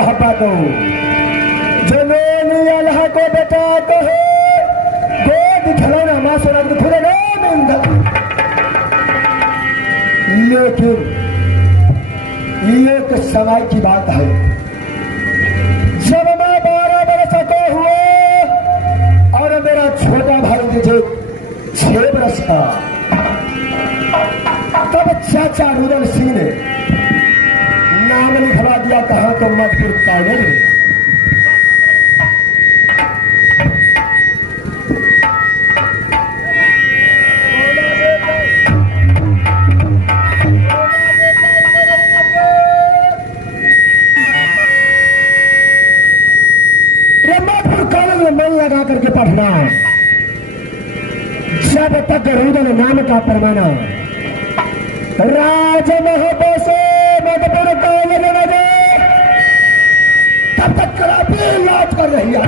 मोहब्बत जमीन अल्लाह को बेटा कहे गोद खिलौना माँ सोना तो थोड़े लेकिन एक समय की बात है जब मैं 12 बरस का हुआ और मेरा छोटा भाई मुझे 6 बरस का, तब चाचा रुदल सिंह ने नाम लिखवा दिया कहा तो मधुपुर कॉलेज में। मधुपुर कॉलेज में मन लगा करके पढ़ना, जब तक रुदल नाम का परवाना राज महबो से मधुपुर कॉलेज में गए तब तक करापी इलाज कर रही है।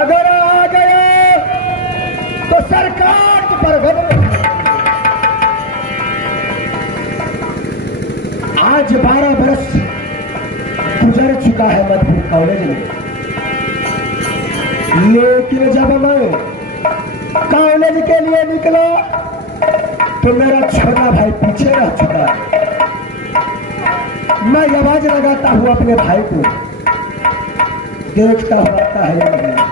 अगर आ गया तो सरकार पर गबन। आज 12 बरस गुजर चुका है मधुपुर कॉलेज में, लेकिन जब मैं कॉलेज के लिए निकला तो मेरा छोटा भाई पीछे रह चुका है। मैं आवाज लगाता हूँ अपने भाई को, देखता हुआ आता है या नहीं।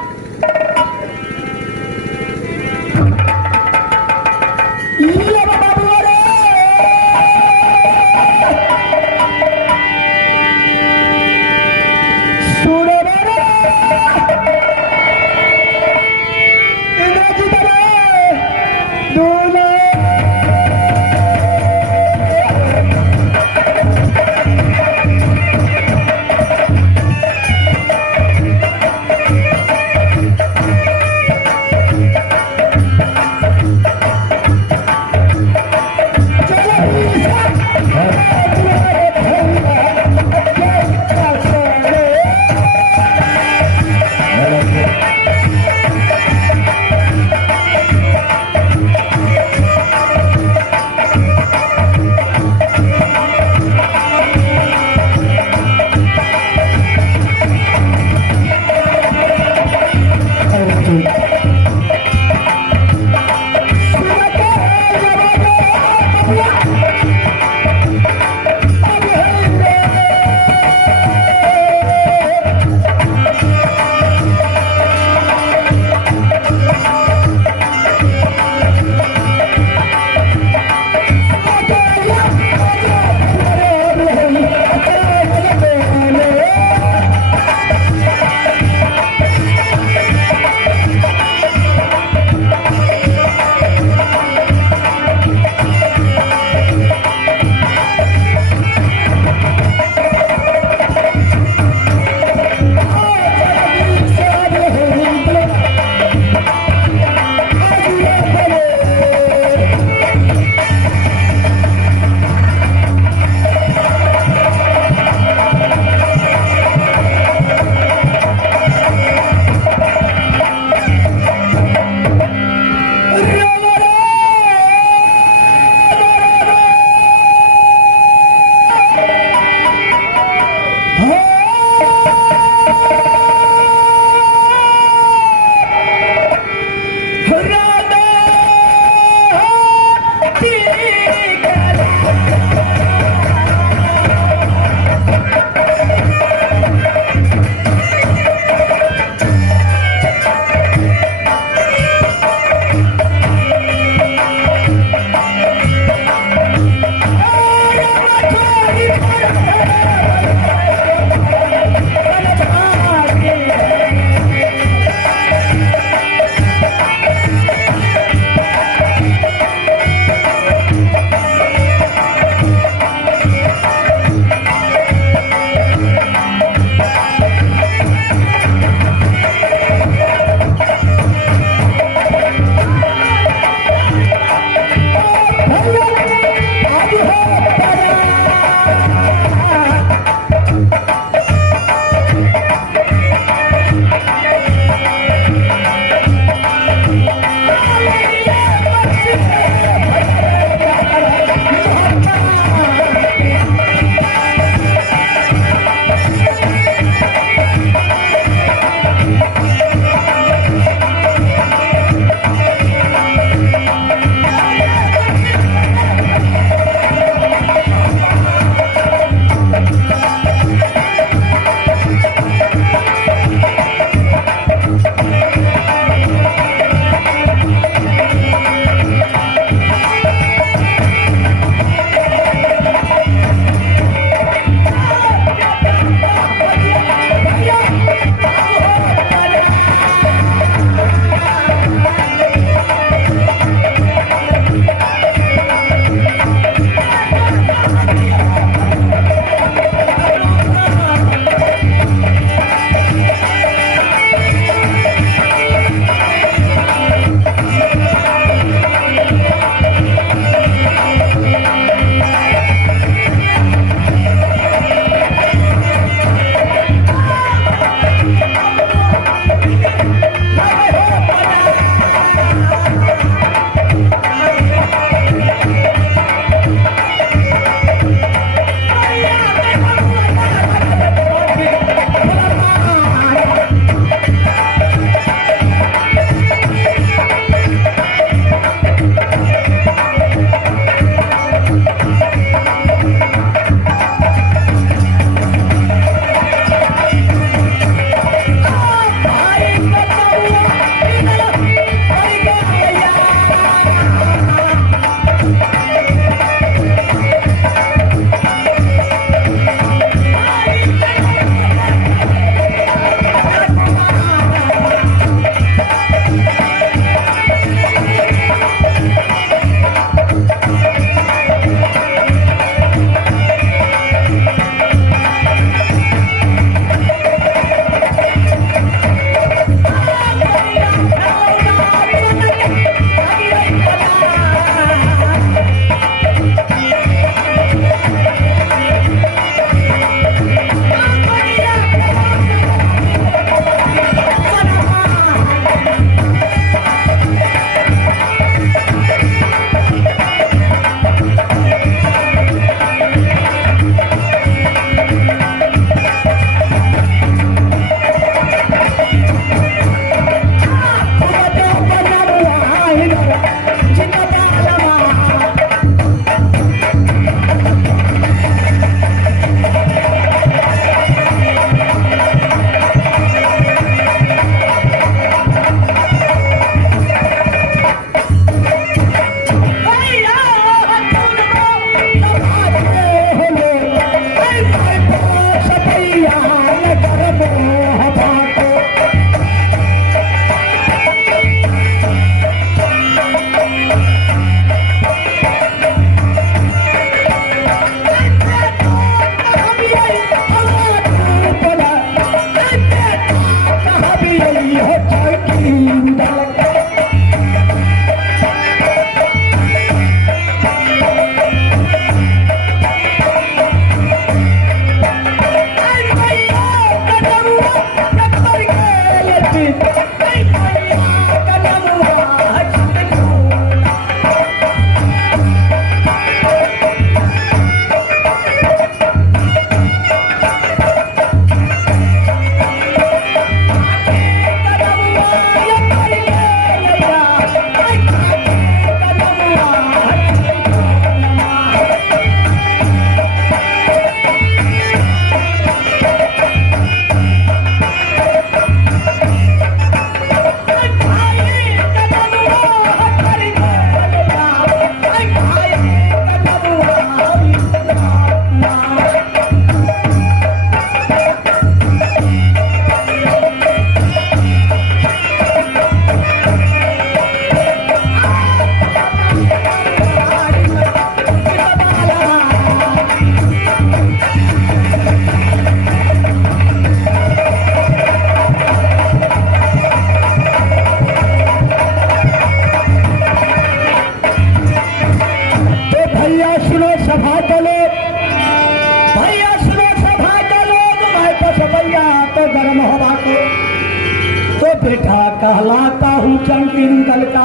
बेटा कहलाता हूँ चंकिन दल का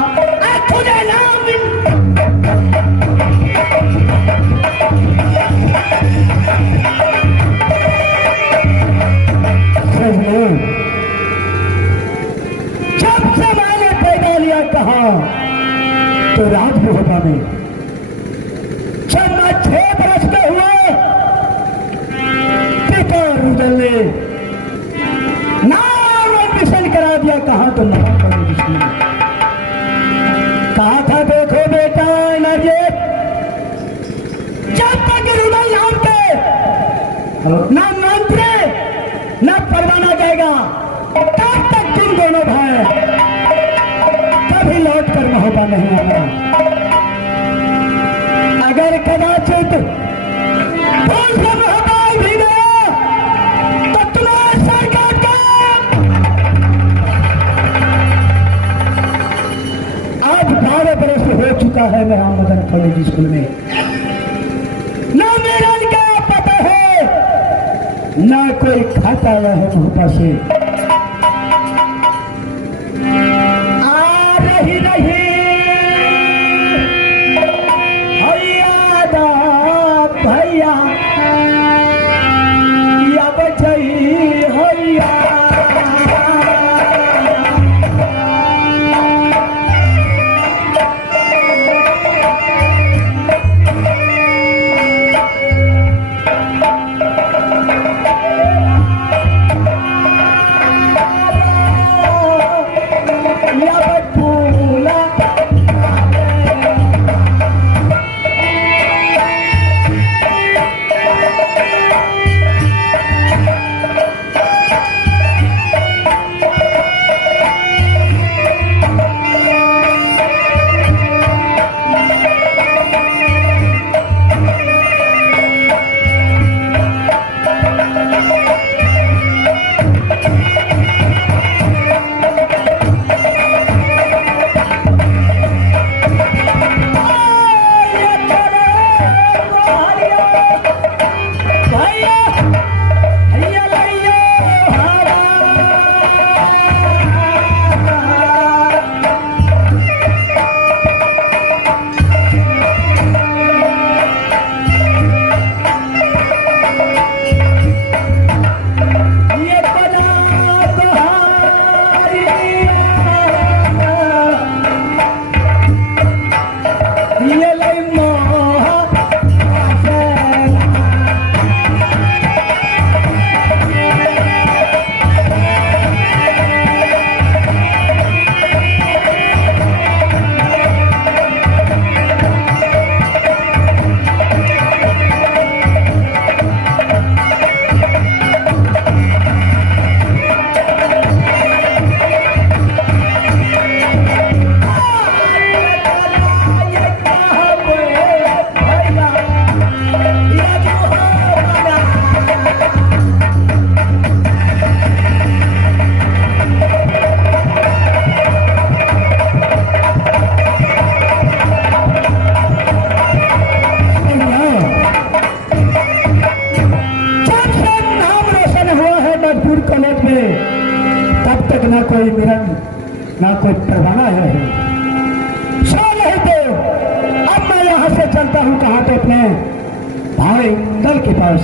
तुझे नाम जब से मैंने पैदा लिया कहा तो राजमोहता में जब मैं 6 बरस के हुए पिता रुदल ने करा दिया। कहा तो कहा था देखो बेटा नरजेब, जब तक रुदल नाम के ना मंत्र ना परवाना जाएगा तब तक तुम दोनों भाई कभी लौट कर महोबा नहीं आना। अगर कदाचित भूल से महोबा भी गया तो तुम्हारे सर काट कर आज 12 बरस हो चुका है मैं मदन कॉलेज स्कूल में, ना मेरा क्या पता है ना कोई खाता आया है महोबा से। आ रही भैया या बचई हैया ना कोई परवाना है। सो नहीं तो अब मैं यहां से चलता हूं कहां तो अपने भाई दल के पास।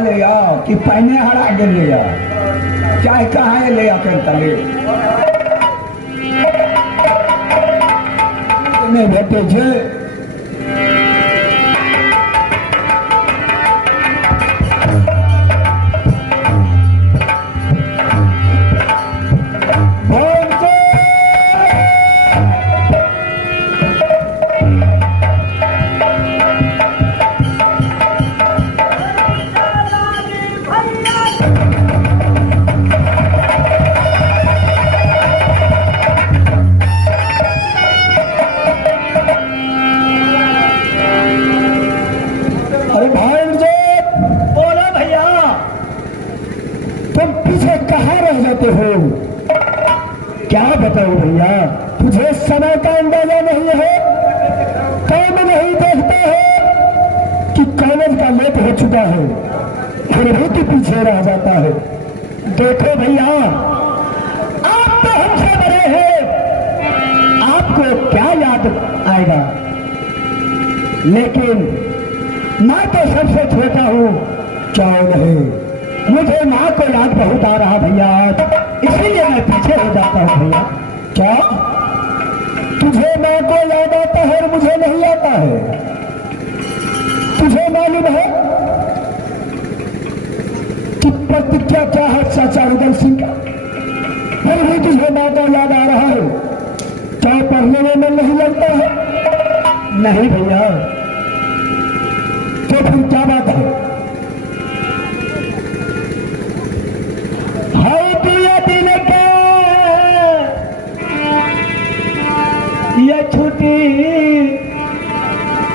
ले आओ कि पहने हरा के ले आओ, चाहे कहाँ ले आकर तले भेटे छे। हो क्या बताऊं भैया, तुझे समय का अंदाजा नहीं है, काम नहीं देखता है कि कॉलेज का लेट हो चुका है, फिर भी तू पीछे रह जाता है। देखो भैया, आप तो हमसे बड़े हैं, आपको क्या याद आएगा, लेकिन मैं तो सबसे छोटा हूं, क्यों नहीं, मुझे माँ को याद बहुत आ रहा भैया, इसीलिए मैं पीछे हो जाता हूँ भैया। क्या तुझे माँ को याद आता है और मुझे नहीं आता है? तुझे मालूम है कि प्रतिज्ञा क्या है चाचा उदय सिंह का, फिर भी तुझे माँ का याद आ रहा है, क्या पढ़ने में मन नहीं लगता है? नहीं भैया, तो फिर क्या बात है? ये छुट्टी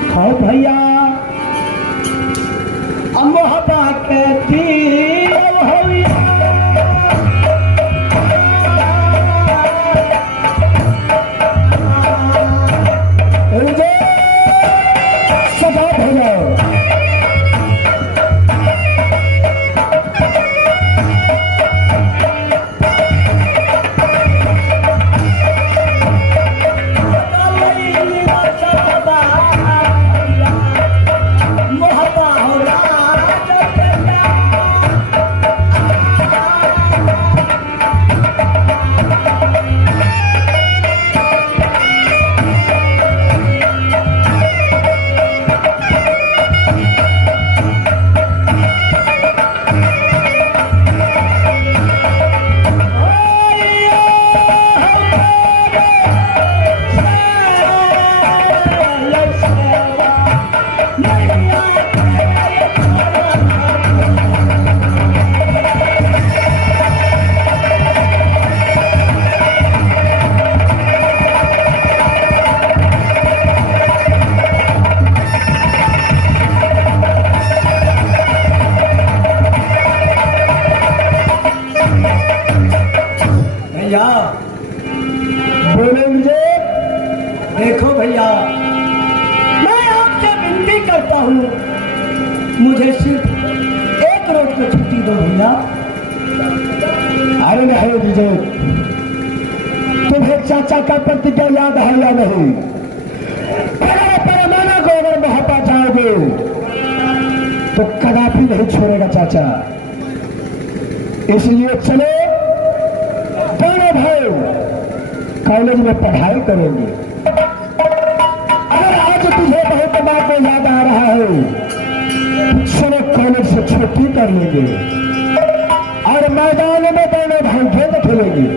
हो भैया, मोहब्बा कहती सजा हो जाओ। हूँ, मुझे सिर्फ एक रोज की छुट्टी दो भैया। अरे नहीं विजय, तुम्हें चाचा का प्रतिज्ञा याद है या नहीं? परमाना को अगर वहां पर जाओगे तो कदापि नहीं छोड़ेगा चाचा। इसलिए चलो दोनों भाई कॉलेज में पढ़ाई करेंगे। अगर आज तुझे बहुत बात को याद आ रहा है, चलो कॉलेज से छुट्टी कर लेंगे और मैदान में दोनों भाई गेंद खेलेंगे।